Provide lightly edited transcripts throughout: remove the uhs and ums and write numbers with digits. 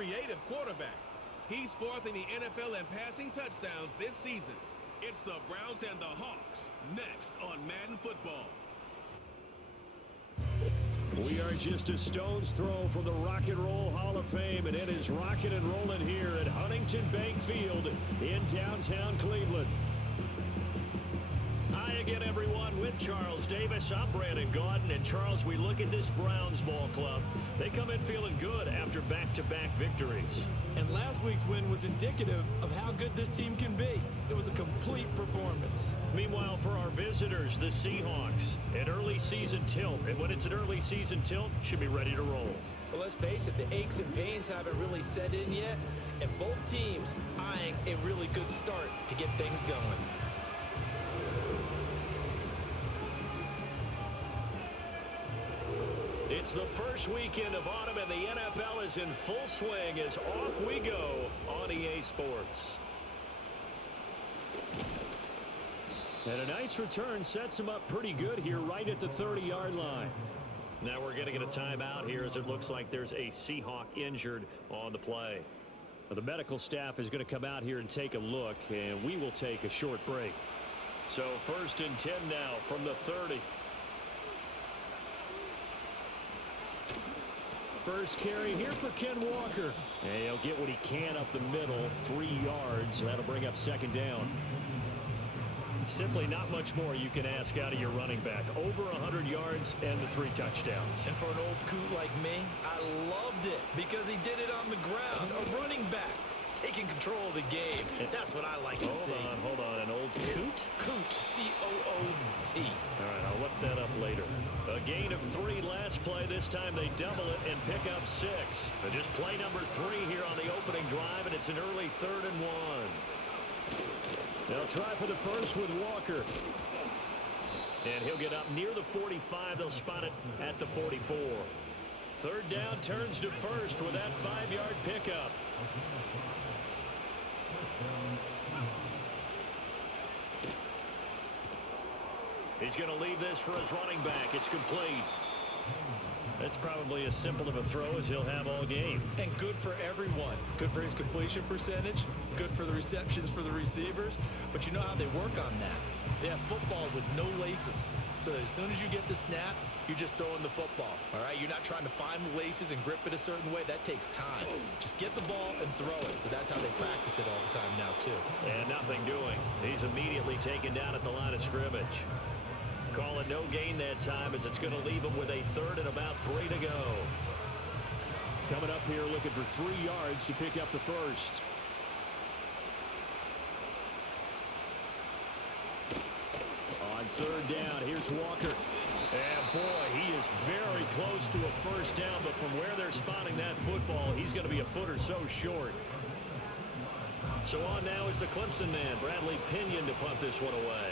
creative quarterback. He's fourth in the NFL in passing touchdowns this season. It's the Browns and the Hawks next on Madden Football. We are just a stone's throw from the Rock and Roll Hall of Fame, and it is rocking and rolling here at Huntington Bank Field in downtown Cleveland. Hi again, everyone. With Charles Davis, I'm Brandon Gaudin. And Charles, we look at this Browns ball club. They come in feeling good after back-to-back victories. And last week's win was indicative of how good this team can be. It was a complete performance. Meanwhile, for our visitors, the Seahawks, an early season tilt. And when it's an early season tilt, should be ready to roll. Well, let's face it, the aches and pains haven't really set in yet. And both teams eyeing a really good start to get things going. It's the first weekend of autumn, and the NFL is in full swing as off we go on EA Sports. And a nice return sets him up pretty good here right at the 30-yard line. Now we're going to get a timeout here as it looks like there's a Seahawk injured on the play. Well, the medical staff is going to come out here and take a look, and we will take a short break. So 1st and 10 now from the 30. First carry here for Ken Walker. And he'll get what he can up the middle, 3 yards. That'll bring up 2nd down. Simply not much more you can ask out of your running back. Over 100 yards and the 3 touchdowns. And for an old coot like me, I loved it because he did it on the ground. A running back taking control of the game. That's what I like to see. Hold on. An old coot? Coot, C-O-O-T. All right, I'll look that up later. A gain of 3 last play. This time they double it and pick up 6. Just play number 3 here on the opening drive, and it's an early 3rd and 1. They'll try for the first with Walker. And he'll get up near the 45. They'll spot it at the 44. 3rd down, turns to first with that 5-yard pickup. He's going to leave this for his running back. It's complete. That's probably as simple of a throw as he'll have all game. And good for everyone. Good for his completion percentage. Good for the receptions for the receivers. But you know how they work on that. They have footballs with no laces. So as soon as you get the snap, you're just throwing the football. All right? You're not trying to find the laces and grip it a certain way. That takes time. Just get the ball and throw it. So that's how they practice it all the time now, too. And nothing doing. He's immediately taken down at the line of scrimmage. Call it no gain that time as it's going to leave him with a 3rd and about 3 to go. Coming up here looking for 3 yards to pick up the first. On 3rd down, here's Walker. And boy, he is very close to a first down, but from where they're spotting that football, he's going to be a foot or so short. So on now is the Clemson man, Bradley Pinion, to punt this one away.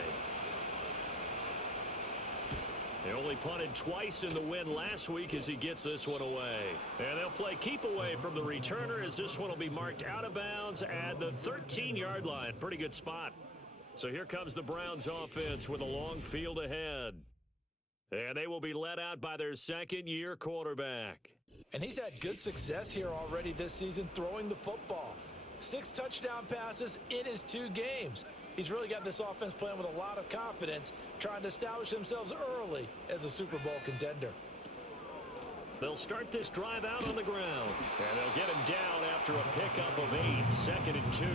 They only punted twice in the win last week as he gets this one away. And they'll play keep away from the returner as this one will be marked out of bounds at the 13-yard line. Pretty good spot. So here comes the Browns offense with a long field ahead. And they will be led out by their 2nd-year quarterback. And he's had good success here already this season throwing the football. 6 touchdown passes in his 2 games. He's really got this offense playing with a lot of confidence, trying to establish themselves early as a Super Bowl contender. They'll start this drive out on the ground, and they'll get him down after a pickup of 8, 2nd and 2.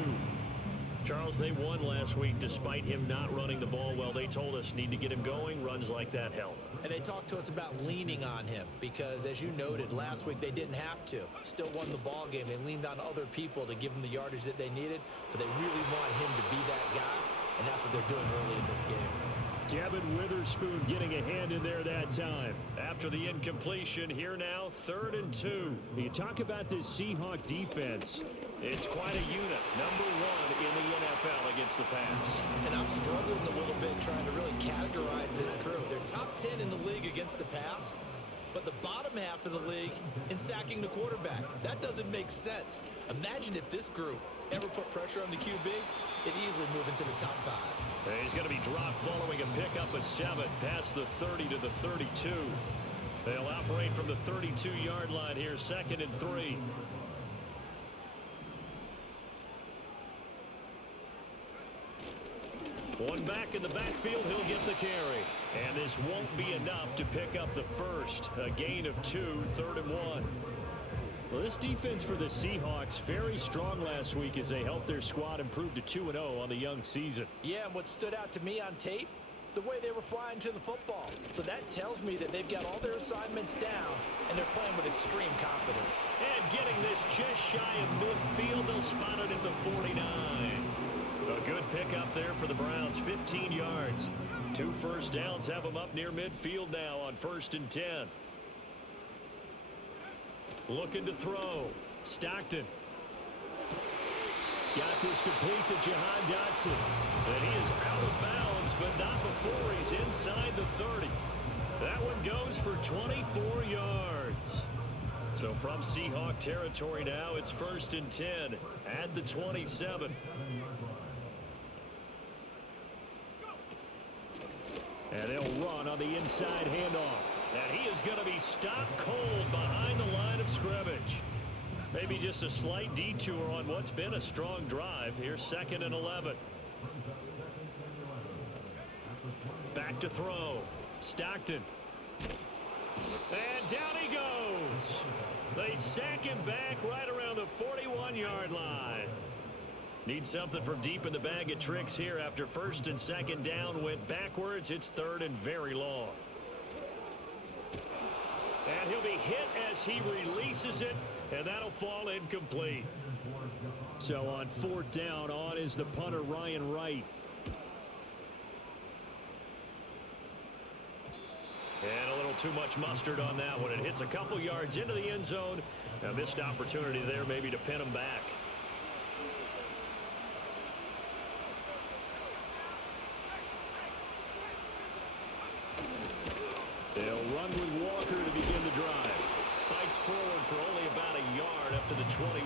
Charles, they won last week despite him not running the ball well. They told us need to get him going. Runs like that help. And they talked to us about leaning on him because, as you noted, last week they didn't have to. Still won the ball game. They leaned on other people to give them the yardage that they needed, but they really want him to be that guy, and that's what they're doing early in this game. Devin Witherspoon getting a hand in there that time. After the incompletion, here now, 3rd and 2. You talk about this Seahawk defense. It's quite a unit. Number 1 in the NFL against the pass. And I'm struggling a little bit trying to really categorize this crew. They're top 10 in the league against the pass, but the bottom half of the league in sacking the quarterback. That doesn't make sense. Imagine if this group ever put pressure on the QB, it'd easily move into the top 5. And he's going to be dropped following a pickup of 7 past the 30 to the 32. They'll operate from the 32-yard line here, 2nd and 3. One back in the backfield, he'll get the carry. And this won't be enough to pick up the first. A gain of 2, 3rd and 1. Well, this defense for the Seahawks, very strong last week as they helped their squad improve to 2-0 on the young season. Yeah, and what stood out to me on tape, the way they were flying to the football. So that tells me that they've got all their assignments down, and they're playing with extreme confidence. And getting this just shy of midfield, they'll spot it at the 49. A good pickup there for the Browns, 15 yards. 2 first downs have them up near midfield now on 1st and 10. Looking to throw. Stockton. Got this complete to Jahan Dotson. And he is out of bounds, but not before he's inside the 30. That one goes for 24 yards. So from Seahawk territory now, it's 1st and 10 at the 27. And they'll run on the inside handoff. And he is going to be stopped cold behind the line of scrimmage. Maybe just a slight detour on what's been a strong drive. Here's 2nd and 11. Back to throw. Stockton. And down he goes. They sack him back right around the 41-yard line. Need something from deep in the bag of tricks here after 1st and 2nd down went backwards. It's 3rd and very long. And he'll be hit as he releases it, and that'll fall incomplete. So on 4th down, on is the punter, Ryan Wright. And a little too much mustard on that one. It hits a couple yards into the end zone. A missed opportunity there maybe to pin him back. They'll run with Walker to begin the drive. Fights forward for only about a yard up to the 21.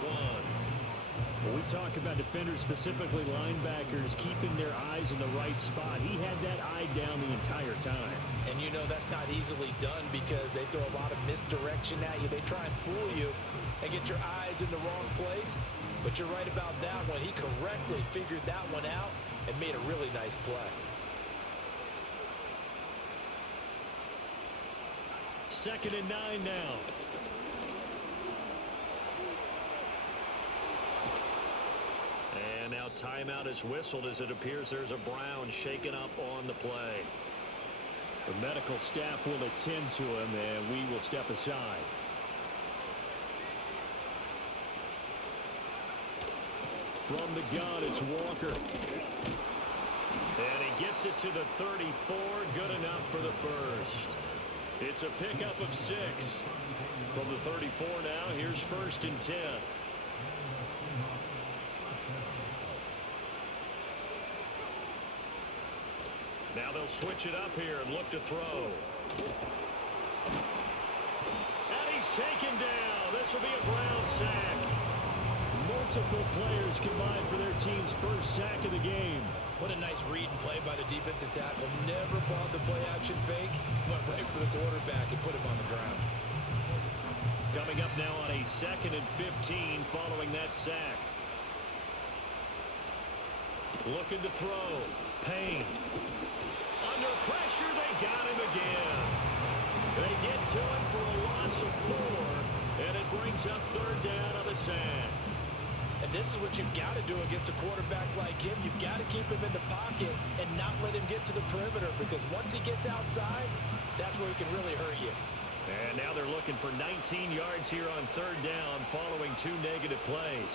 When we talk about defenders, specifically linebackers, keeping their eyes in the right spot, he had that eye down the entire time. And you know that's not easily done because they throw a lot of misdirection at you. They try and fool you and get your eyes in the wrong place. But you're right about that one. He correctly figured that one out and made a really nice play. 2nd and 9 now. And now timeout is whistled as it appears there's a Brown shaken up on the play. The medical staff will attend to him, and we will step aside. From the gun, it's Walker. And he gets it to the 34. Good enough for the first. It's a pickup of 6. From the 34 now, here's 1st and 10. Now they'll switch it up here and look to throw. And he's taken down. This will be a Brown sack. Multiple players combined for their team's first sack of the game. What a nice read and play by the defensive tackle. Never bothered the play action fake. Went right for the quarterback and put him on the ground. Coming up now on a 2nd and 15 following that sack. Looking to throw. Payne. Under pressure, they got him again. They get to him for a loss of 4, and it brings up 3rd down on the sack. And this is what you've got to do against a quarterback like him. You've got to keep him in the pocket and not let him get to the perimeter, because once he gets outside, that's where he can really hurt you. And now they're looking for 19 yards here on 3rd down following 2 negative plays.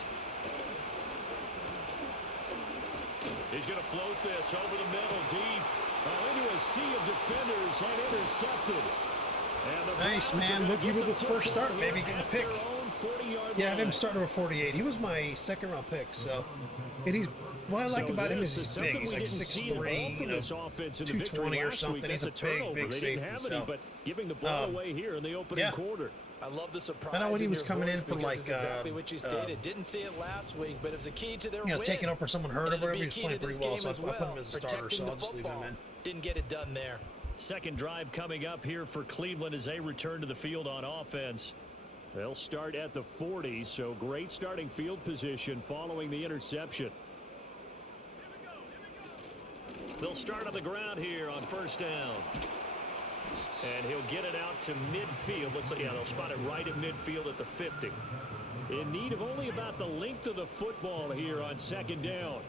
He's going to float this over the middle deep. Into a sea of defenders and intercepted. And nice, man. Rookie with his first start, maybe getting a pick. Yeah, I have him starting over 48. He was my 2nd-round pick, so. And he's, what I like about him is he's big. He's like 6'3", 220 or something. He's a big safety. So, but giving the ball away here in the opening quarter. I love the surprise. I know when he was coming in for like exactly what you stated. Didn't see it last week, but it was a key to their win. Taking over someone hurt or whatever. He was playing pretty well, so I put him as a starter. So I'll just leave him in. Didn't get it done there. Second drive coming up here for Cleveland as they return to the field on offense. They'll start at the 40, so great starting field position following the interception. They'll start on the ground here on first down. And he'll get it out to midfield. Looks like, yeah, they'll spot it right at midfield at the 50. In need of only about the length of the football here on second down.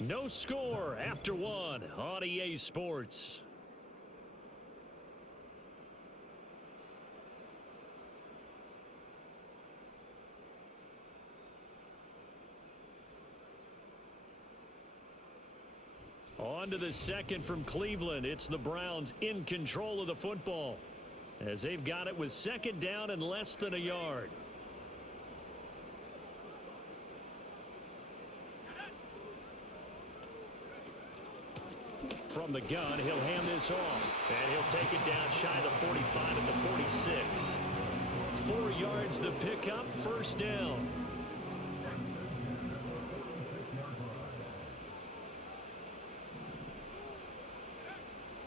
No score after one on EA Sports. On to the second from Cleveland. It's the Browns in control of the football as they've got it with second down and less than a yard. From the gun, he'll hand this off, and he'll take it down shy of the 45 at the 46. 4 yards the pickup, first down.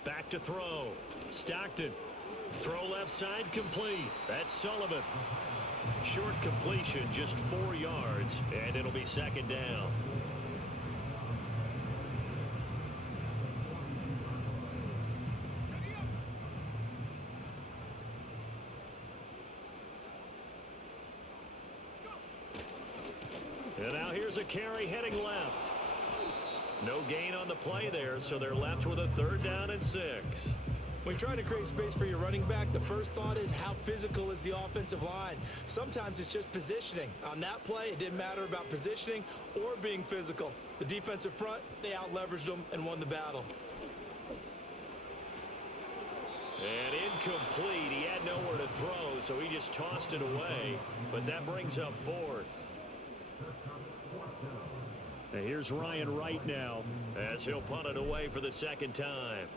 Back to throw. Stockton. Throw left side complete. That's Sullivan. Short completion, just 4 yards, and it'll be second down. And now here's a carry heading left. No gain on the play there, so they're left with a third down and 6. When you're trying to create space for your running back, the first thought is how physical is the offensive line. Sometimes it's just positioning. On that play, it didn't matter about positioning or being physical. The defensive front, they out-leveraged them and won the battle. And incomplete. He had nowhere to throw, so he just tossed it away. But that brings up fourth. And here's Ryan Wright now as he'll punt it away for the second time.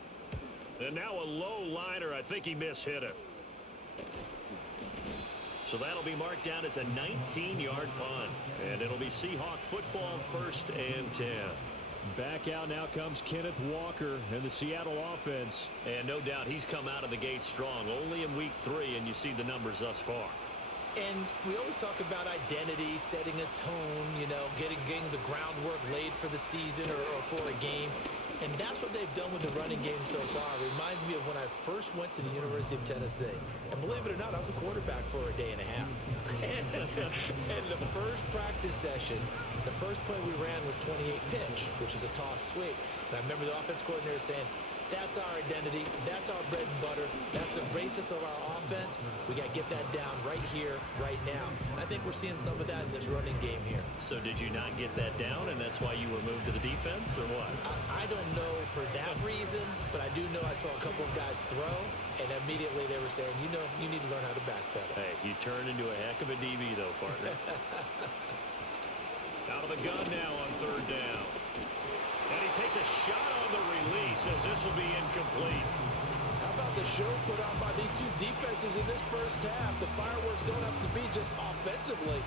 And now a low liner. I think he mishit it. So that'll be marked down as a 19-yard punt. And it'll be Seahawk football, first and 10. Back out now comes Kenneth Walker in the Seattle offense. And no doubt he's come out of the gate strong. Only in week 3, and you see the numbers thus far. And we always talk about identity, setting a tone, you know, getting the groundwork laid for the season or for a game. And that's what they've done with the running game so far. It reminds me of when I first went to the University of Tennessee. And believe it or not, I was a quarterback for a day and a half. And the first practice session, the first play we ran was 28 pitch, which is a toss sweep. And I remember the offense coordinator saying, that's our identity. That's our bread and butter. That's the basis of our offense. We got to get that down right here, right now. And I think we're seeing some of that in this running game here. So did you not get that down, and that's why you were moved to the defense, or what? I don't know for that reason, but I do know I saw a couple of guys throw, and immediately they were saying, you know, you need to learn how to backpedal. Hey, you turned into a heck of a DB, though, partner. Out of the gun now on third down. And he takes a shot on the release as this will be incomplete. How about the show put on by these two defenses in this first half? The fireworks don't have to be just offensively.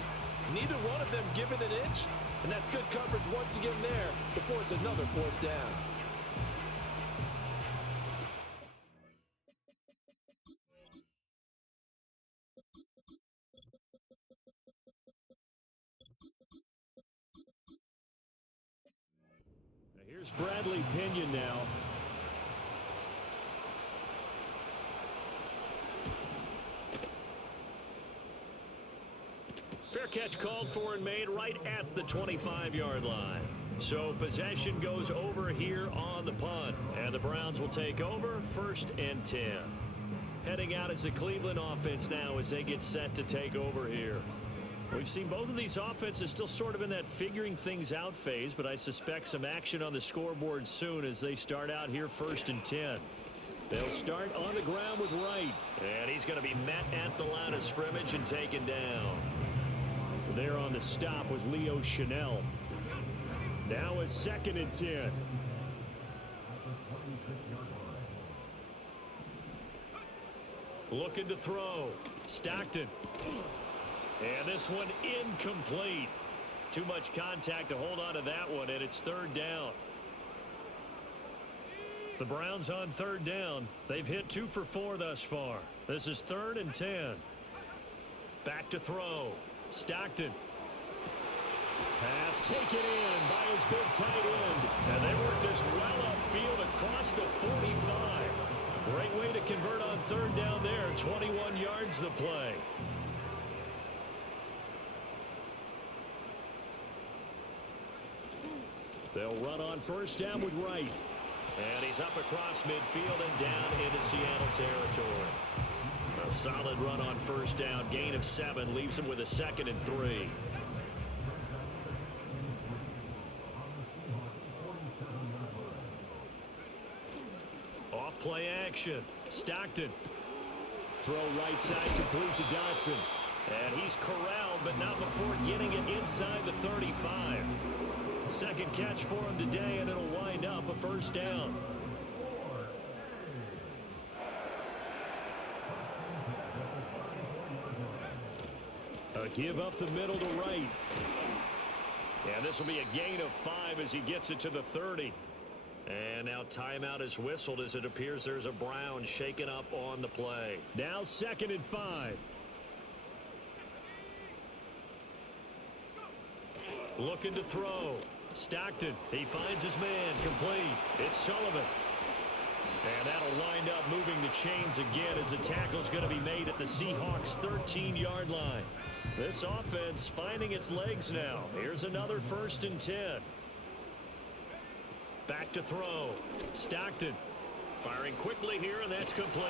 Neither one of them give it an inch. And that's good coverage once again there before it's another fourth down. Here's Bradley Pinion now. Fair catch called for and made right at the 25-yard line. So possession goes over here on the punt. And the Browns will take over, first and 10. Heading out is the Cleveland offense now as they get set to take over here. We've seen both of these offenses still sort of in that figuring things out phase, but I suspect some action on the scoreboard soon as they start out here first and 10. They'll start on the ground with Wright, and he's going to be met at the line of scrimmage and taken down. There on the stop was Leo Chanel. Now a second and 10. Looking to throw. Stockton. And this one incomplete. Too much contact to hold on to that one, and it's third down. The Browns on third down. They've hit 2 for 4 thus far. This is third and 10. Back to throw. Stockton. Pass taken in by his big tight end. And they work this well upfield across the 45. Great way to convert on third down there. 21 yards the play. They'll run on first down with Wright. And he's up across midfield and down into Seattle territory. A solid run on first down. Gain of 7 leaves him with a 2nd and 3. Off play action. Stockton. Throw right side complete to Dotson. And he's corralled, but not before getting it inside the 35. Second catch for him today, and it'll wind up a first down. A give up the middle to Wright. And this will be a gain of 5 as he gets it to the 30. And now timeout is whistled as it appears there's a Brown shaken up on the play. Now 2nd and 5. Looking to throw. Stockton, he finds his man, complete. It's Sullivan. And that'll wind up moving the chains again as the tackle's going to be made at the Seahawks' 13-yard line. This offense finding its legs now. Here's another 1st and 10. Back to throw. Stockton firing quickly here, and that's complete.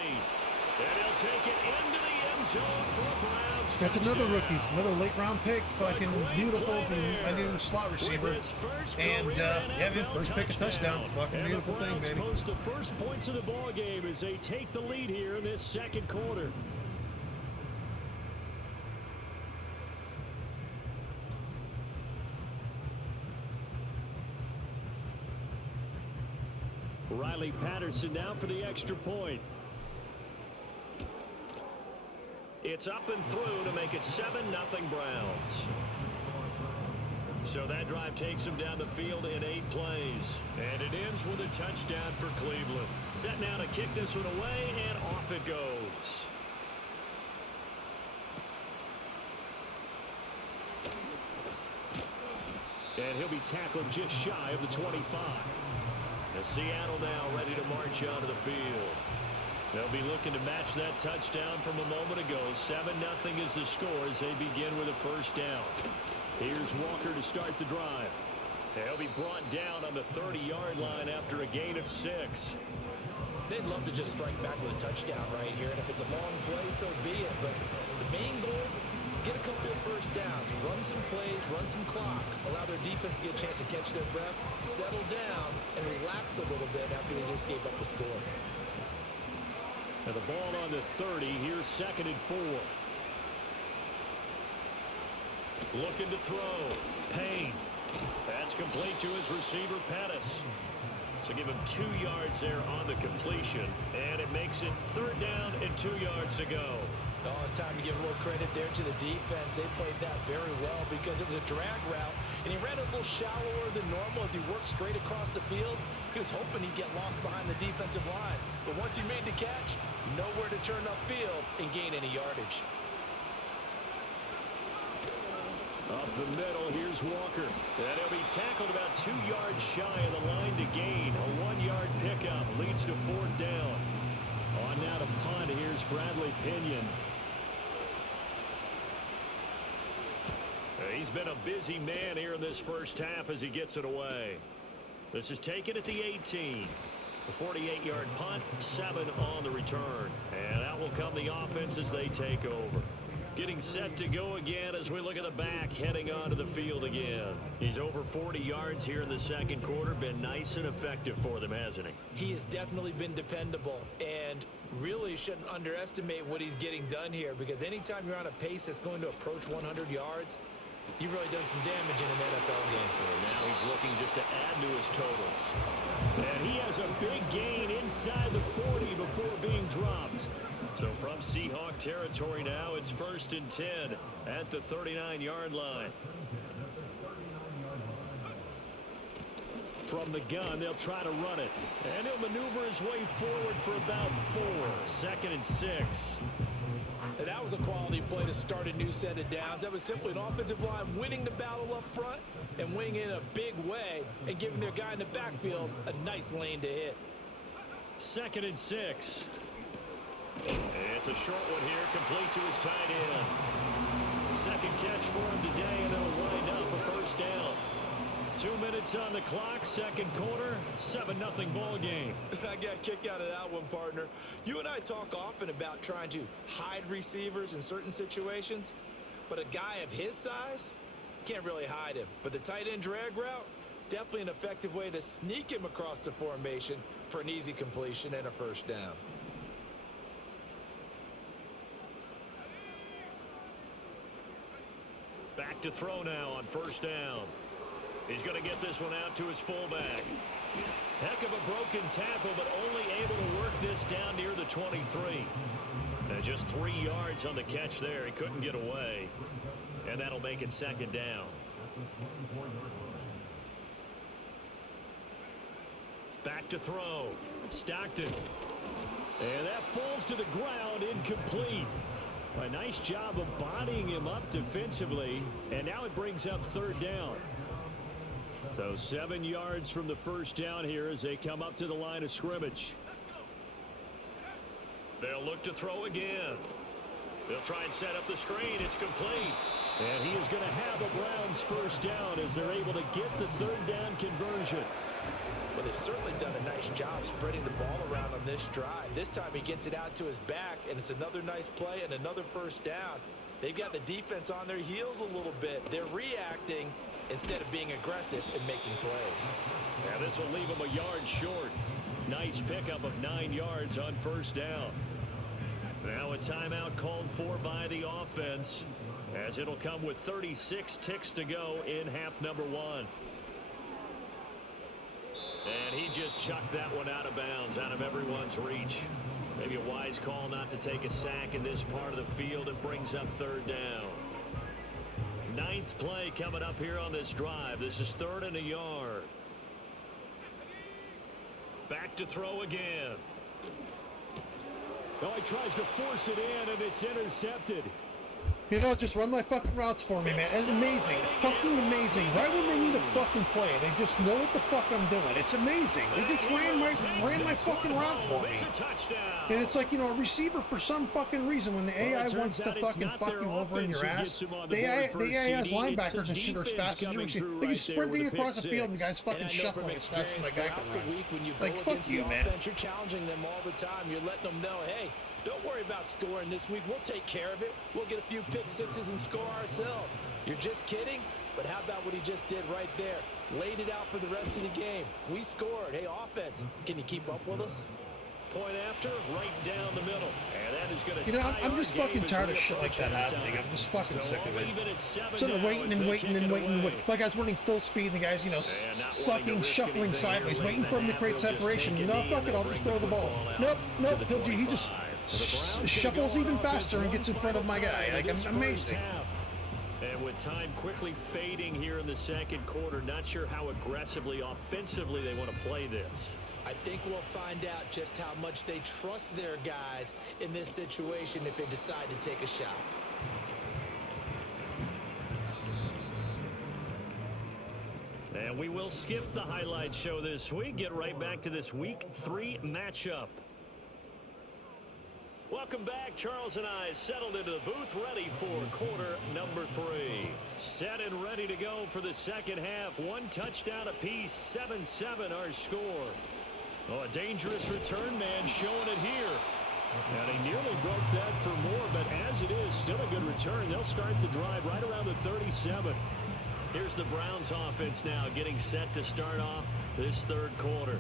And he'll take it into the end zone for a Browns. That's another rookie, another late-round pick. Fucking beautiful. I knew slot receiver. And, yeah, man, first pick a touchdown. Fucking beautiful thing, baby. Post the first points of the ball game as they take the lead here in this second quarter. Riley Patterson now for the extra point. It's up and through to make it 7-0 Browns. So that drive takes them down the field in 8 plays. And it ends with a touchdown for Cleveland. Set now to kick this one away, and off it goes. And he'll be tackled just shy of the 25. And Seattle now ready to march onto the field. They'll be looking to match that touchdown from a moment ago. 7-0 is the score as they begin with a first down. Here's Walker to start the drive. They'll be brought down on the 30-yard line after a gain of 6. They'd love to just strike back with a touchdown right here, and if it's a long play, so be it. But the main goal, get a couple of first downs, run some plays, run some clock, allow their defense to get a chance to catch their breath, settle down, and relax a little bit after they just gave up a score. And the ball on the 30. Here's 2nd and 4. Looking to throw. Payne. That's complete to his receiver, Pettis. So give him 2 yards there on the completion. And it makes it 3rd down and 2 yards to go. Oh, it's time to give a little credit there to the defense. They played that very well because it was a drag route, and he ran a little shallower than normal as he worked straight across the field. He was hoping he'd get lost behind the defensive line. But once he made the catch, nowhere to turn upfield and gain any yardage. Up the middle, here's Walker. And he'll be tackled about 2 yards shy of the line to gain. A 1-yard pickup leads to 4th down. On now to punt, here's Bradley Pinion. He's been a busy man here in this first half as he gets it away. This is taken at the 18. The 48-yard punt, 7 on the return. And out will come the offense as they take over. Getting set to go again as we look at the back, heading onto the field again. He's over 40 yards here in the second quarter. Been nice and effective for them, hasn't he? He has definitely been dependable, and really shouldn't underestimate what he's getting done here, because anytime you're on a pace that's going to approach 100 yards, you've really done some damage in an NFL game. And now he's looking just to add to his totals. And he has a big gain inside the 40 before being dropped. So from Seahawk territory now, it's 1st and 10 at the 39-yard line. From the gun, they'll try to run it. And he'll maneuver his way forward for about 4. 2nd and 6. And that was a quality play to start a new set of downs. That was simply an offensive line winning the battle up front and winning in a big way and giving their guy in the backfield a nice lane to hit. 2nd and 6. It's a short one here, complete to his tight end. Second catch for him today, and it'll wind up a first down. 2 minutes on the clock, second quarter, 7-0 ball game. I got a kick out of that one, partner. You and I talk often about trying to hide receivers in certain situations, but a guy of his size, can't really hide him. But the tight end drag route, definitely an effective way to sneak him across the formation for an easy completion and a first down. Back to throw now on first down. He's going to get this one out to his fullback. Heck of a broken tackle, but only able to work this down near the 23. And just 3 yards on the catch there. He couldn't get away. And that'll make it second down. Back to throw. Stockton. And that falls to the ground, incomplete. A nice job of bodying him up defensively. And now it brings up third down. So 7 yards from the first down here as they come up to the line of scrimmage. They'll look to throw again. They'll try and set up the screen. It's complete. And he is going to have a Browns first down as they're able to get the third down conversion. But they've certainly done a nice job spreading the ball around on this drive. This time he gets it out to his back, and it's another nice play and another first down. They've got the defense on their heels a little bit. They're reacting instead of being aggressive and making plays. Now this will leave him a yard short. Nice pickup of 9 yards on first down. Now a timeout called for by the offense, as it'll come with 36 ticks to go in half number 1. And he just chucked that one out of bounds, out of everyone's reach. Maybe a wise call not to take a sack in this part of the field. It brings up third down. 9th play coming up here on this drive. This is 3rd and a yard. Back to throw again. Oh, he tries to force it in, and it's intercepted. You know, just run my fucking routes for me, man. It's amazing. Fucking amazing. Right when they need a fucking play, they just know what the fuck I'm doing. It's amazing. They just ran my fucking route for me. And it's like, you know, a receiver for some fucking reason, when the AI wants to fucking fuck you over in your ass, the AI has linebackers and shit are as fast as you receive. Like, he's sprinting across the field and the guy's fucking shuffling as fast as my guy can run. Like, fuck you, man. You're challenging them all the time. You're letting them know, hey, don't worry about scoring this week. We'll take care of it. We'll get a few pick sixes and score ourselves. You're just kidding? But how about what he just did right there? Laid it out for the rest of the game. We scored. Hey, offense, can you keep up with us? Point after, right down the middle. And that is going to, you know, I'm just fucking tired of shit like that happening. I'm just fucking sick of it. Instead of waiting and waiting and waiting. My guy's running full speed and the guy's, you know, fucking shuffling sideways, waiting for him to create separation. No, fuck it, I'll just throw the ball. Nope, he just shuffles even faster and gets in front of my guy. Like, amazing. And with time quickly fading here in the second quarter, not sure how aggressively, offensively they want to play this. I think we'll find out just how much they trust their guys in this situation if they decide to take a shot. And we will skip the highlight show this week. Get right back to this Week 3 matchup. Welcome back. Charles and I settled into the booth, ready for quarter number 3. Set and ready to go for the second half. 1 touchdown apiece, 7-7 our score. Oh, a dangerous return man showing it here. And he nearly broke that for more, but as it is, still a good return. They'll start the drive right around the 37. Here's the Browns offense now getting set to start off this third quarter.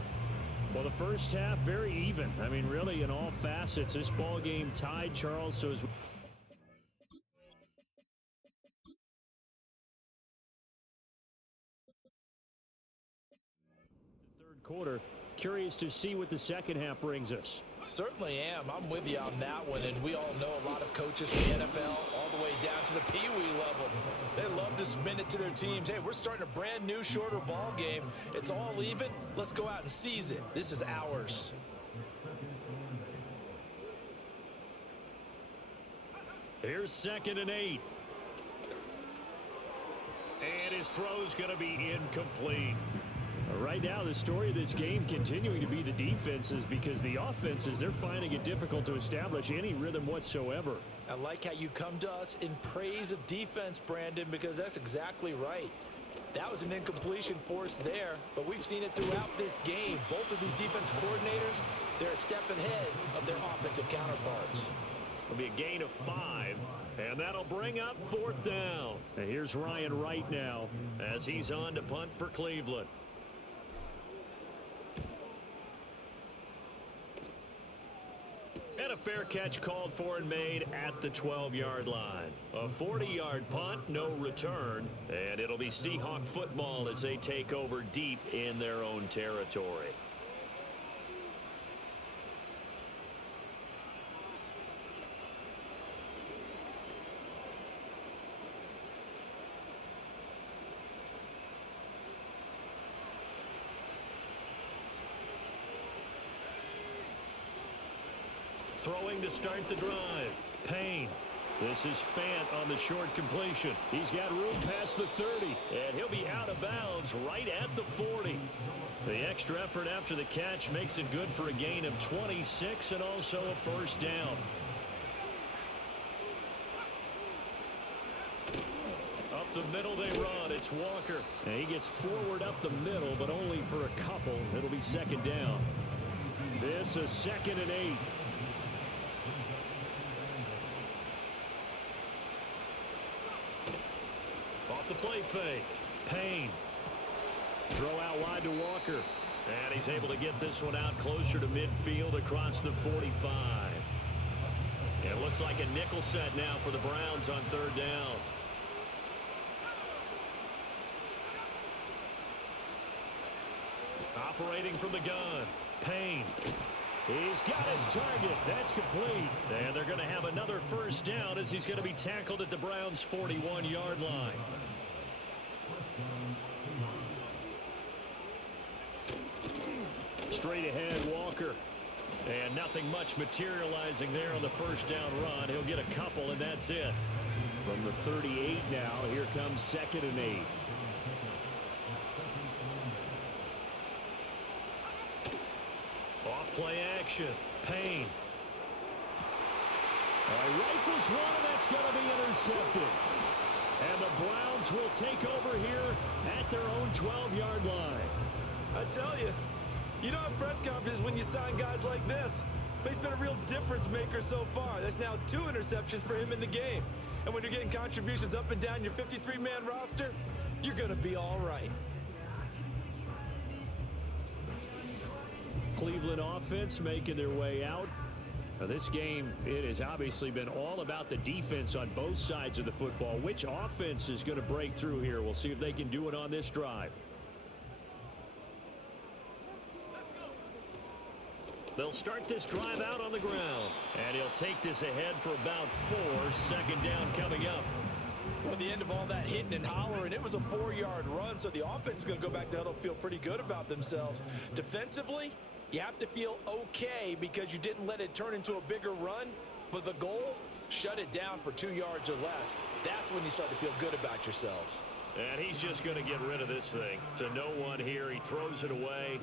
Well, the first half, very even. I mean, really, in all facets, this ball game tied, Charles. So as the third quarter, curious to see what the second half brings us. Certainly am. I'm with you on that one, and we all know a lot of coaches from the NFL all the way down to the Pee Wee level. They love to spin it to their teams. Hey, we're starting a brand new, shorter ball game. It's all even. Let's go out and seize it. This is ours. Here's 2nd and 8. And his throw's going to be incomplete. Right now, the story of this game continuing to be the defenses, because the offenses, they're finding it difficult to establish any rhythm whatsoever. I like how you come to us in praise of defense, Brandon, because that's exactly right. That was an incompletion forced there, but we've seen it throughout this game. Both of these defense coordinators, they're a step ahead of their offensive counterparts. It'll be a gain of 5, and that'll bring up 4th down. And here's Ryan Wright now as he's on to punt for Cleveland. And a fair catch called for and made at the 12-yard line. A 40-yard punt, no return, and it'll be Seahawk football as they take over deep in their own territory. Throwing to start the drive. Payne. This is Fant on the short completion. He's got room past the 30, and he'll be out of bounds right at the 40. The extra effort after the catch makes it good for a gain of 26 and also a first down. Up the middle they run. It's Walker. And he gets forward up the middle, but only for a couple. It'll be 2nd down. This is 2nd and 8. The play fake. Payne. Throw out wide to Walker. And he's able to get this one out closer to midfield across the 45. It looks like a nickel set now for the Browns on 3rd down. Operating from the gun. Payne. He's got his target. That's complete. And they're going to have another first down as he's going to be tackled at the Browns' 41-yard line. Straight ahead, Walker. And nothing much materializing there on the first down run. He'll get a couple, and that's it. From the 38 now, here comes 2nd and 8. Off-play action. Payne. Rifles one, and that's going to be intercepted. And the Browns will take over here at their own 12-yard line. I tell you, you don't have press conferences when you sign guys like this. But he's been a real difference maker so far. That's now 2 interceptions for him in the game. And when you're getting contributions up and down your 53-man roster, you're going to be all right. Cleveland offense making their way out. Now this game, it has obviously been all about the defense on both sides of the football. Which offense is going to break through here? We'll see if they can do it on this drive. They'll start this drive out on the ground. And he'll take this ahead for about 4. 2nd down coming up. Well, at the end of all that hitting and hollering, it was a 4-yard run, so the offense is going to go back there and feel pretty good about themselves. Defensively, you have to feel okay because you didn't let it turn into a bigger run, but the goal, shut it down for 2 yards or less. That's when you start to feel good about yourselves. And he's just going to get rid of this thing. To no one here. He throws it away,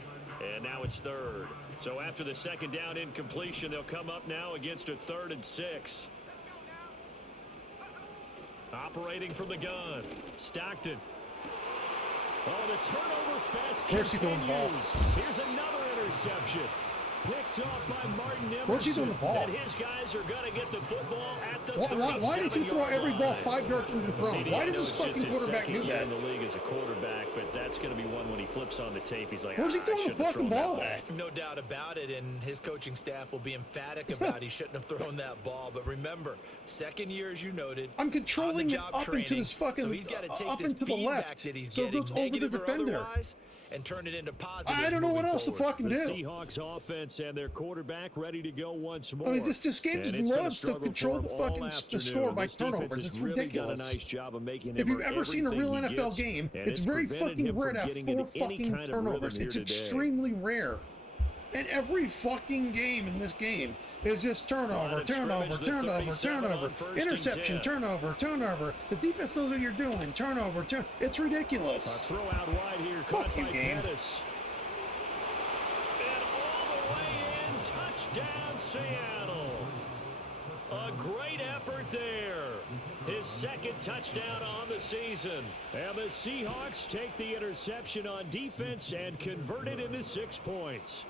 and now it's 3rd. So after the 2nd down incompletion, they'll come up now against a 3rd and 6. Operating from the gun. Stockton. Oh, the turnover fast continues. Here's another interception. Picked off by Martin Emerson. Where's he throwing the ball? And his guys are going to get the football at the 37-yard why does he throw every ball 5 yards into the throw? See, Why does this fucking quarterback do that? in the league as a quarterback, but that's going to be one when he flips on the tape. He's like, where's he throwing the fucking ball at? No doubt about it, and his coaching staff will be emphatic about he shouldn't have thrown that ball. But remember, 2nd year, as you noted, I'm controlling it up into this fucking, so up into the left, so it goes over the defender. And turn it into positive. I don't know what else to fucking do. The Seahawks offense and their quarterback ready to go once more. I mean, this game just loves to control the fucking score by turnovers. It's ridiculous. Done a nice job of making if you've ever seen a real NFL game, it's very fucking rare to have 4 fucking turnovers. It's extremely rare. And every fucking game in this game is just turnover, interception, turnover. The defense knows what you're doing. Turnover. It's ridiculous. A throw out wide here. Fuck you, game. Pettis. And all the way in. Touchdown, Seattle. A great effort there. His second touchdown on the season. And the Seahawks take the interception on defense and convert it into 6 points.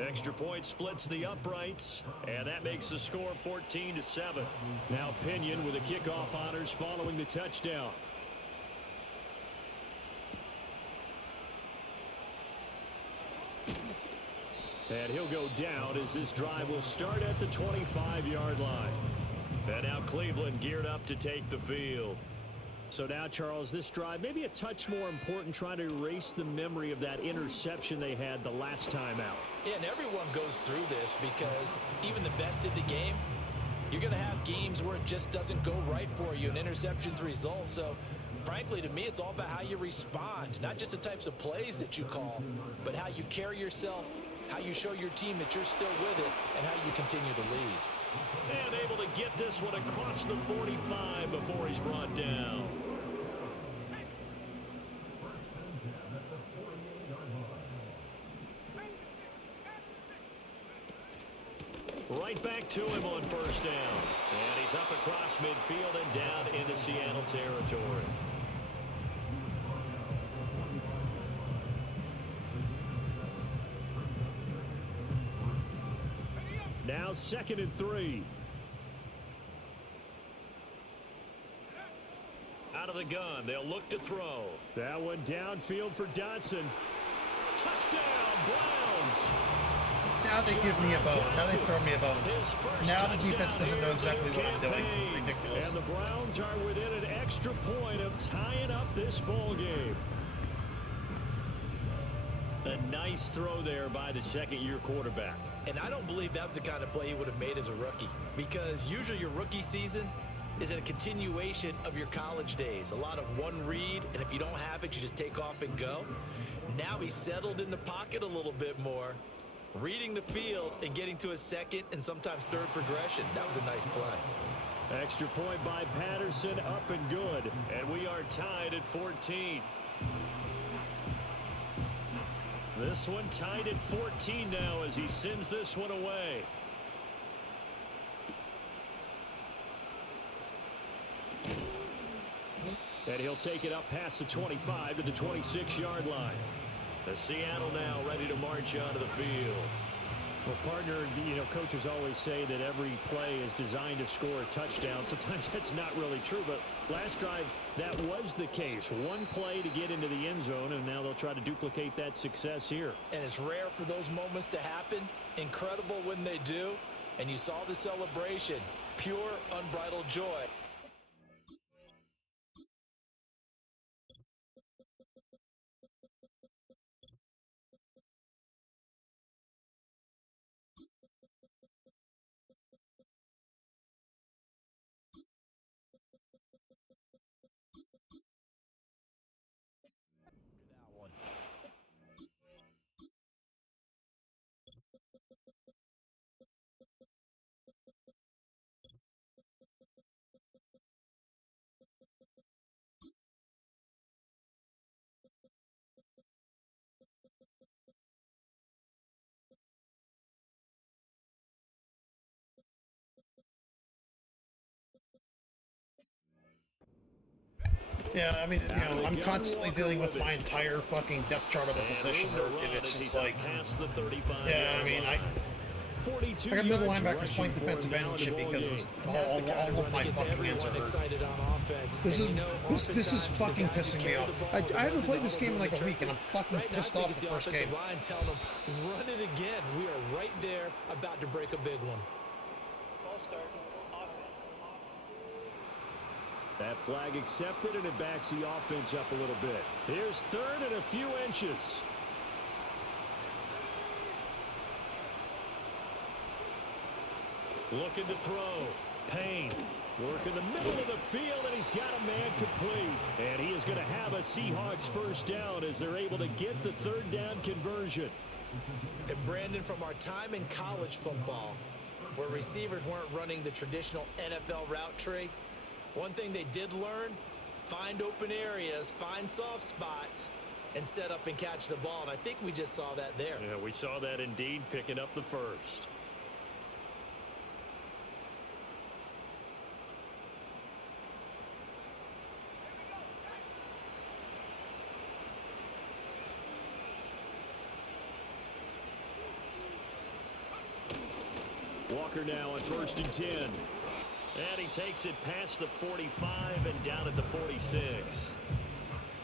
Extra point splits the uprights, and that makes the score 14-7. Now Pinion with the kickoff honors following the touchdown. And he'll go down as this drive will start at the 25-yard line. And now Cleveland geared up to take the field. So now, Charles, this drive maybe a touch more important, trying to erase the memory of that interception they had the last time out. Yeah, and everyone goes through this because even the best in the game, you're going to have games where it just doesn't go right for you, and interceptions result. So, frankly, to me, it's all about how you respond, not just the types of plays that you call, but how you carry yourself, how you show your team that you're still with it, and how you continue to lead. And able to get this one across the 45 before he's brought down. Right back to him on first down. And he's up across midfield and down into Seattle territory. Now 2nd and 3. Out of the gun, they'll look to throw. That one downfield for Dotson. Touchdown, Browns! Now they give me a bone. Now they throw me a bone. Now the defense doesn't know exactly what I'm doing. Ridiculous. And the Browns are within an extra point of tying up this ball game. A nice throw there by the second-year quarterback. And I don't believe that was the kind of play he would have made as a rookie, because usually your rookie season is a continuation of your college days. A lot of one read, and if you don't have it, you just take off and go. Now he's settled in the pocket a little bit more, reading the field and getting to a second and sometimes third progression. That was a nice play. Extra point by Patterson, up and good. And we are tied at 14. This one tied at 14 now as he sends this one away. And he'll take it up past the 25 to the 26-yard line. The Seattle now ready to march onto the field. Well, partner, coaches always say that every play is designed to score a touchdown. Sometimes that's not really true, but last drive, that was the case. One play to get into the end zone, and now they'll try to duplicate that success here. And it's rare for those moments to happen. Incredible when they do. And you saw the celebration. Pure, unbridled joy. Yeah, I mean, I'm constantly dealing with my entire fucking depth chart of a position, and it's just like, yeah, I mean, I got middle linebackers playing defensive end and shit because all of my fucking hands are hurt. This is fucking pissing me off. I haven't played this game in like a week, and I'm fucking pissed off the first game. Tell them, run it again. We are right there, about to break a big one. That flag accepted, and it backs the offense up a little bit. Here's 3rd and a few inches. Looking to throw. Payne. Work in the middle of the field, and he's got a man complete. And he is going to have a Seahawks first down as they're able to get the 3rd down conversion. And Brandon, from our time in college football, where receivers weren't running the traditional NFL route tree, one thing they did learn, find open areas, find soft spots, and set up and catch the ball. And I think we just saw that there. Yeah, we saw that indeed, picking up the first. Walker now on 1st and 10. And he takes it past the 45 and down at the 46.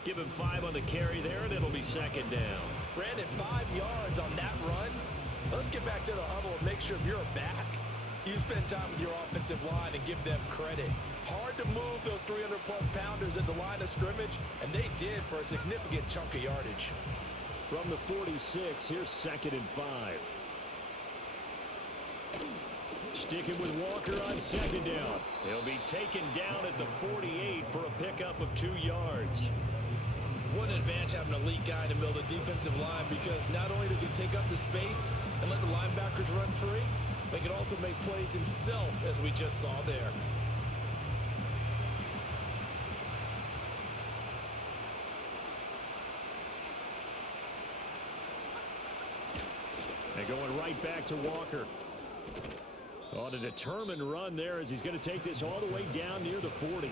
Give him 5 on the carry there, and it'll be 2nd down. Brandon, 5 yards on that run. Let's get back to the huddle and make sure you're back. You spend time with your offensive line and give them credit. Hard to move those 300-plus pounders at the line of scrimmage, and they did for a significant chunk of yardage. From the 46, here's 2nd and 5. Sticking with Walker on 2nd down. He'll be taken down at the 48 for a pickup of 2 yards. What an advantage having an elite guy in the middle of the defensive line, because not only does he take up the space and let the linebackers run free, but he can also make plays himself, as we just saw there. And going right back to Walker. On a determined run there as he's going to take this all the way down near the 40.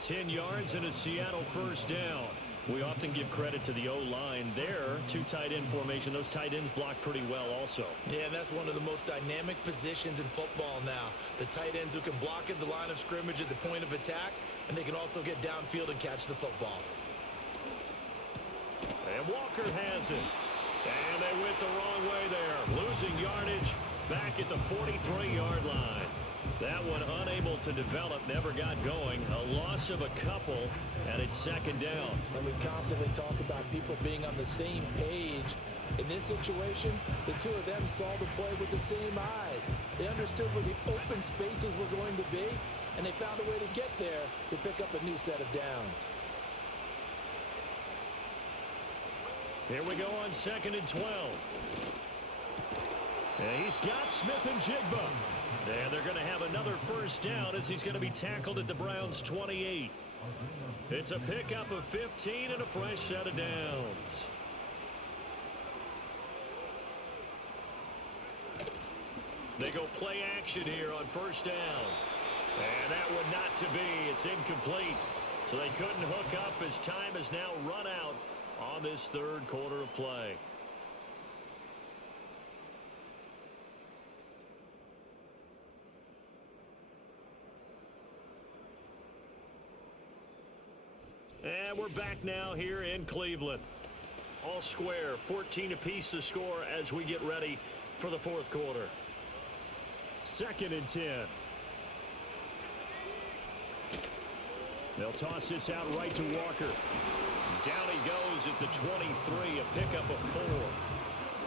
10 yards and a Seattle 1st down. We often give credit to the O-line there. 2 tight end formation. Those tight ends block pretty well also. Yeah, and that's one of the most dynamic positions in football now. The tight ends who can block at the line of scrimmage at the point of attack, and they can also get downfield and catch the football. And Walker has it. And they went the wrong way there. Losing yardage back at the 43-yard line. That one unable to develop, never got going. A loss of a couple, and it's 2nd down. And we constantly talk about people being on the same page. In this situation, the two of them saw the play with the same eyes. They understood where the open spaces were going to be, and they found a way to get there to pick up a new set of downs. Here we go on 2nd and 12. And he's got Smith and Jigba. And they're going to have another 1st down as he's going to be tackled at the Browns' 28. It's a pickup of 15 and a fresh set of downs. They go play action here on 1st down. And that one not to be. It's incomplete. So they couldn't hook up as time has now run out on this 3rd quarter of play. And we're back now here in Cleveland. All square, 14 apiece to score as we get ready for the 4th quarter. 2nd and 10. They'll toss this out right to Walker. Down he goes at the 23, a pickup of 4.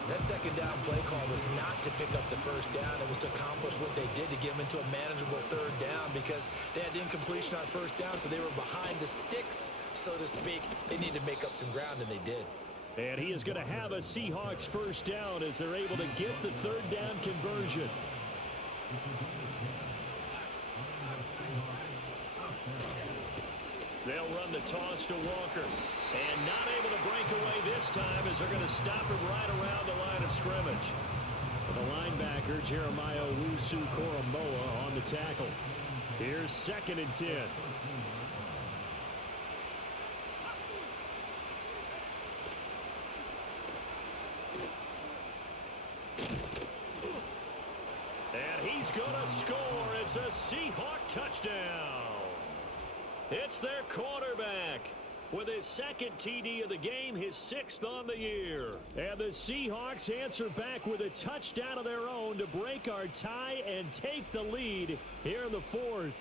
That 2nd down play call was not to pick up the 1st down. It was to accomplish what they did to get them into a manageable 3rd down, because they had incompletion on 1st down, so they were behind the sticks, so to speak. They needed to make up some ground, and they did. And he is going to have a Seahawks 1st down as they're able to get the 3rd down conversion. They'll run the toss to Walker. And not able to break away this time as they're going to stop him right around the line of scrimmage. The linebacker, Jeremiah Owusu-Koramoah, on the tackle. Here's 2nd and 10. And he's going to score. It's a Seahawk touchdown. It's their quarterback with his 2nd TD of the game, his 6th on the year. And the Seahawks answer back with a touchdown of their own to break our tie and take the lead here in the 4th.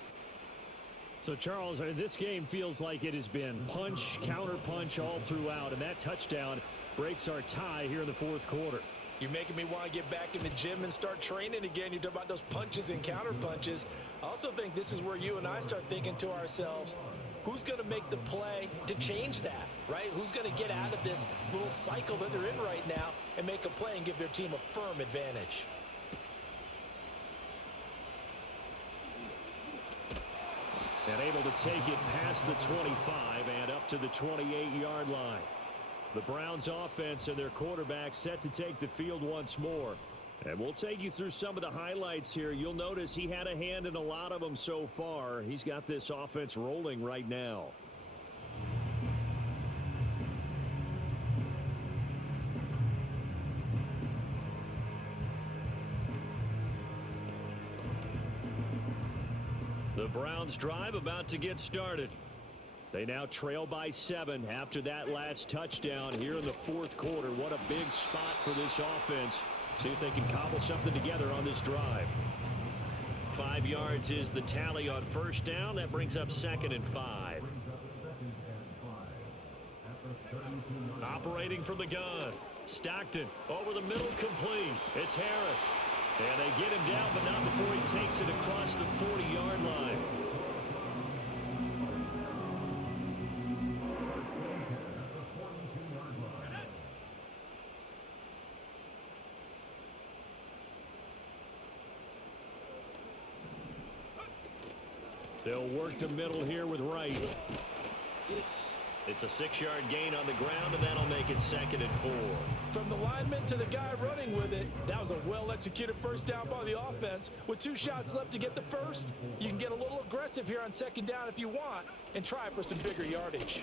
So, Charles, this game feels like it has been punch, counter-punch all throughout, and that touchdown breaks our tie here in the 4th quarter. You're making me want to get back in the gym and start training again. You talk about those punches and counter punches. I also think this is where you and I start thinking to ourselves, Who's going to make the play to change that, right? Who's going to get out of this little cycle that they're in right now and make a play and give their team a firm advantage? And able to take it past the 25 and up to the 28-yard line. The Browns offense and their quarterback set to take the field once more. And we'll take you through some of the highlights here. You'll notice he had a hand in a lot of them so far. He's got this offense rolling right now. The Browns drive about to get started. They now trail by 7 after that last touchdown here in the fourth quarter. What a big spot for this offense. See if they can cobble something together on this drive. 5 yards is the tally on first down. That brings up 2nd and 5. Operating from the gun. Stockton over the middle, complete. It's Harris. And they get him down, but not before he takes it across the 40-yard line. They'll work the middle here with Wright. It's a 6-yard gain on the ground, and that'll make it 2nd and 4. From the lineman to the guy running with it, that was a well-executed first down by the offense. With 2 shots left to get the first, you can get a little aggressive here on 2nd down if you want and try for some bigger yardage.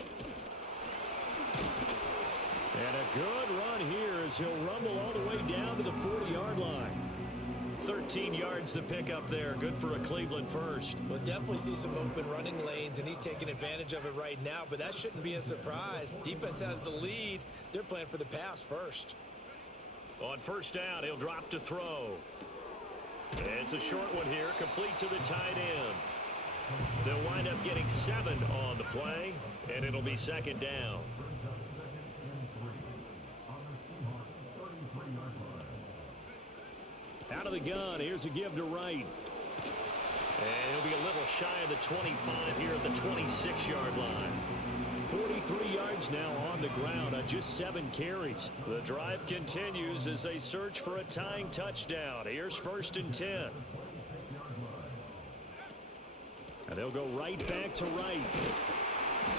And a good run here as he'll rumble all the way down to the 40-yard line. 13 yards to pick up there. Good for a Cleveland first. We'll definitely see some open running lanes, and he's taking advantage of it right now, but that shouldn't be a surprise. Defense has the lead. They're playing for the pass first. On first down, he'll drop to throw. It's a short one here, complete to the tight end. They'll wind up getting 7 on the play, and it'll be 2nd down. Out of the gun, here's a give to Wright. And he'll be a little shy of the 25 here at the 26-yard line. 43 yards now on the ground on just 7 carries. The drive continues as they search for a tying touchdown. Here's 1st and 10. And they'll go right back to Wright.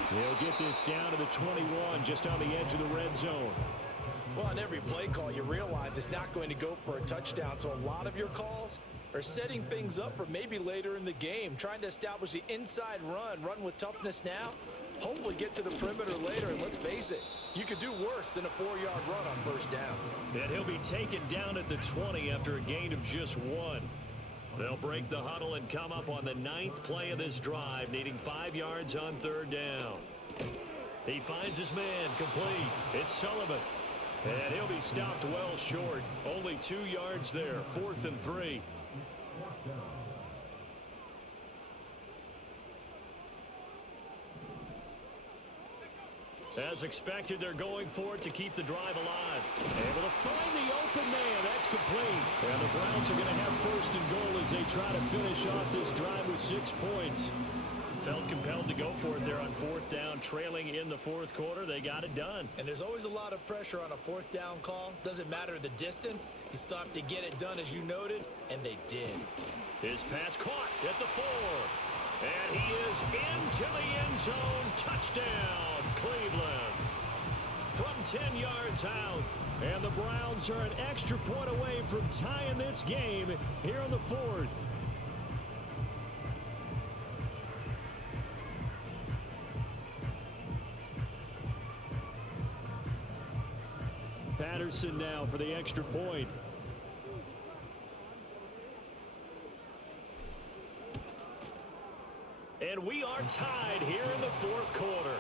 He'll get this down to the 21, just on the edge of the red zone. Well, on every play call, you realize it's not going to go for a touchdown. So a lot of your calls are setting things up for maybe later in the game, trying to establish the inside run with toughness now, hopefully get to the perimeter later. And let's face it, you could do worse than a 4-yard run on first down. And he'll be taken down at the 20 after a gain of just 1. They'll break the huddle and come up on the 9th play of this drive, needing 5 yards on 3rd down. He finds his man, complete. It's Sullivan. And he'll be stopped well short. Only 2 yards there. 4th and 3. As expected, they're going for it to keep the drive alive. Able to find the open man. That's complete. And the Browns are going to have 1st and goal as they try to finish off this drive with 6 points. Felt compelled to go for it there on 4th down, trailing in the 4th quarter. They got it done. And there's always a lot of pressure on a 4th down call. Doesn't matter the distance. You still have to get it done, as you noted, and they did. His pass caught at the 4. And he is into the end zone. Touchdown, Cleveland. From 10 yards out. And the Browns are an extra point away from tying this game here in the 4th. Patterson now for the extra point. And we are tied here in the 4th quarter.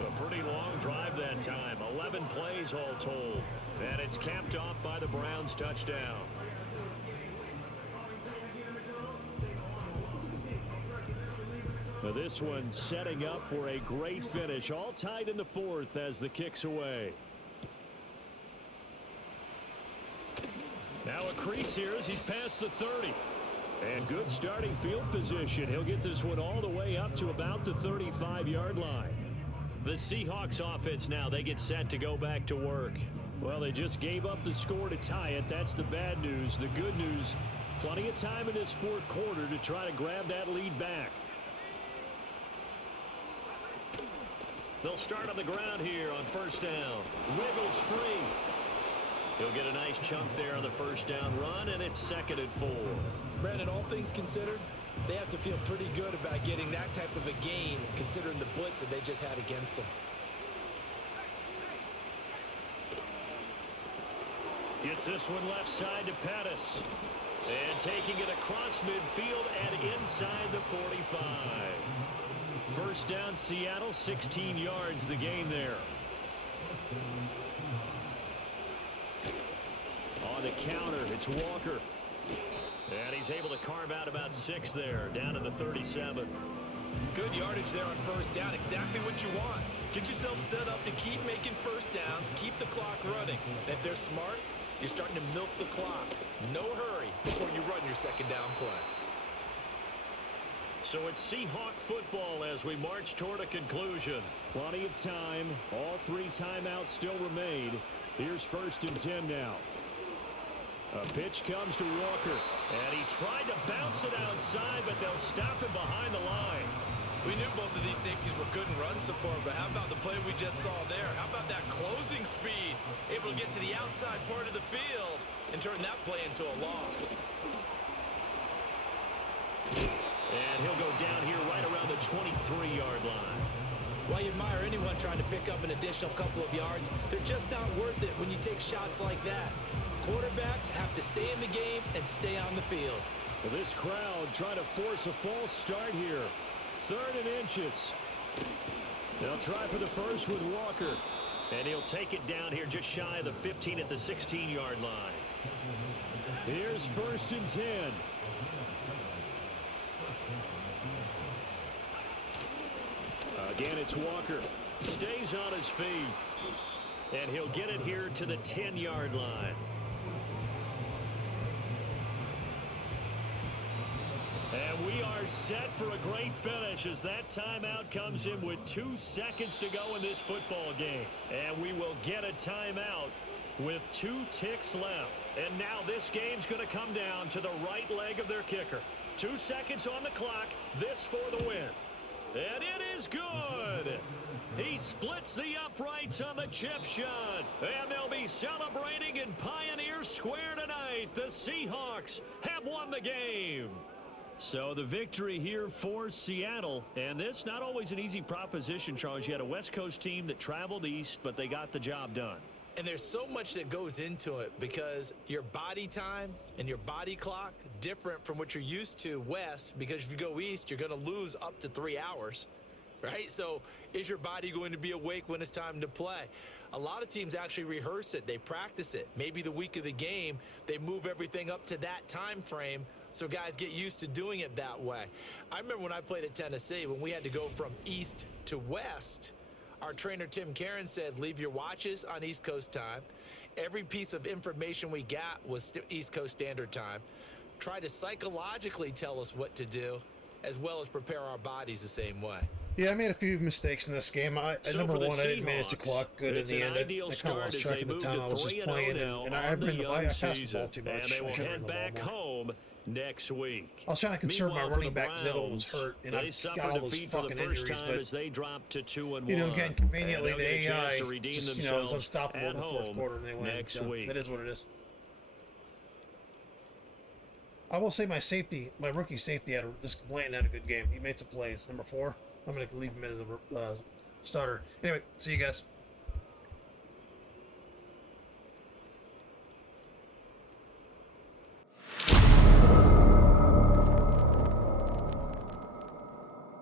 A pretty long drive that time. 11 plays all told. And it's capped off by the Browns touchdown. Now this one setting up for a great finish. All tied in the 4th as the kick's away. Now a crease here as he's past the 30. And good starting field position. He'll get this one all the way up to about the 35-yard line. The Seahawks offense now, they get set to go back to work. Well, they just gave up the score to tie it. That's the bad news. The good news, plenty of time in this fourth quarter to try to grab that lead back. They'll start on the ground here on first down. Wiggles free. He'll get a nice chunk there on the first down run, and it's 2nd and 4. Brandon, all things considered, they have to feel pretty good about getting that type of a gain, considering the blitz that they just had against them. Gets this one left side to Pettis. And taking it across midfield and inside the 45. First down, Seattle, 16 yards, the gain there. On the counter, it's Walker. And he's able to carve out about 6 there, down to the 37. Good yardage there on first down, exactly what you want. Get yourself set up to keep making first downs, keep the clock running. And if they're smart, you're starting to milk the clock. No hurry before you run your second down play. So it's Seahawk football as we march toward a conclusion. Plenty of time. All 3 timeouts still remain. Here's 1st and 10 now. A pitch comes to Walker, and he tried to bounce it outside, but they'll stop him behind the line. We knew both of these safeties were good in run support, but how about the play we just saw there? How about that closing speed? Able to get to the outside part of the field and turn that play into a loss. And he'll go down here right around the 23-yard line. While you admire anyone trying to pick up an additional couple of yards, they're just not worth it when you take shots like that. Quarterbacks have to stay in the game and stay on the field. Well, this crowd trying to force a false start here. 3rd and inches. They'll try for the first with Walker. And he'll take it down here just shy of the 15 at the 16-yard line. Here's 1st and 10. Again, it's Walker. Stays on his feet. And he'll get it here to the 10-yard line. And we are set for a great finish as that timeout comes in with 2 seconds to go in this football game. And we will get a timeout with 2 ticks left. And now this game's going to come down to the right leg of their kicker. 2 seconds on the clock. This for the win. And it is good. He splits the uprights on the chip shot. And they'll be celebrating in Pioneer Square tonight. The Seahawks have won the game. So the victory here for Seattle. And this not always an easy proposition, Charles. You had a West Coast team that traveled east, but they got the job done. And there's so much that goes into it because your body time and your body clock different from what you're used to west, because if you go east, you're going to lose up to 3 hours, right? So is your body going to be awake when it's time to play? A lot of teams actually rehearse it. They practice it. Maybe the week of the game, they move everything up to that time frame so guys get used to doing it that way. I remember when I played at Tennessee, when we had to go from east to west, our trainer, Tim Karen, said, leave your watches on East Coast time. Every piece of information we got was East Coast Standard Time. Try to psychologically tell us what to do, as well as prepare our bodies the same way. Yeah, I made a few mistakes in this game. Number one, I didn't manage the clock good in the end. I kind of lost track of the time I was just playing, and I passed the ball too much. And they will head back home next week. I was trying to conserve my running back because the other one was hurt, and I got all those fucking injuries. But as they dropped to 2-1. You know, again, conveniently, the AI just, was unstoppable in the fourth quarter, and they win. So that is what it is. I will say my rookie safety Blanton had a good game. He made some plays. Number 4. I'm going to leave him in as a starter. Anyway, see you guys.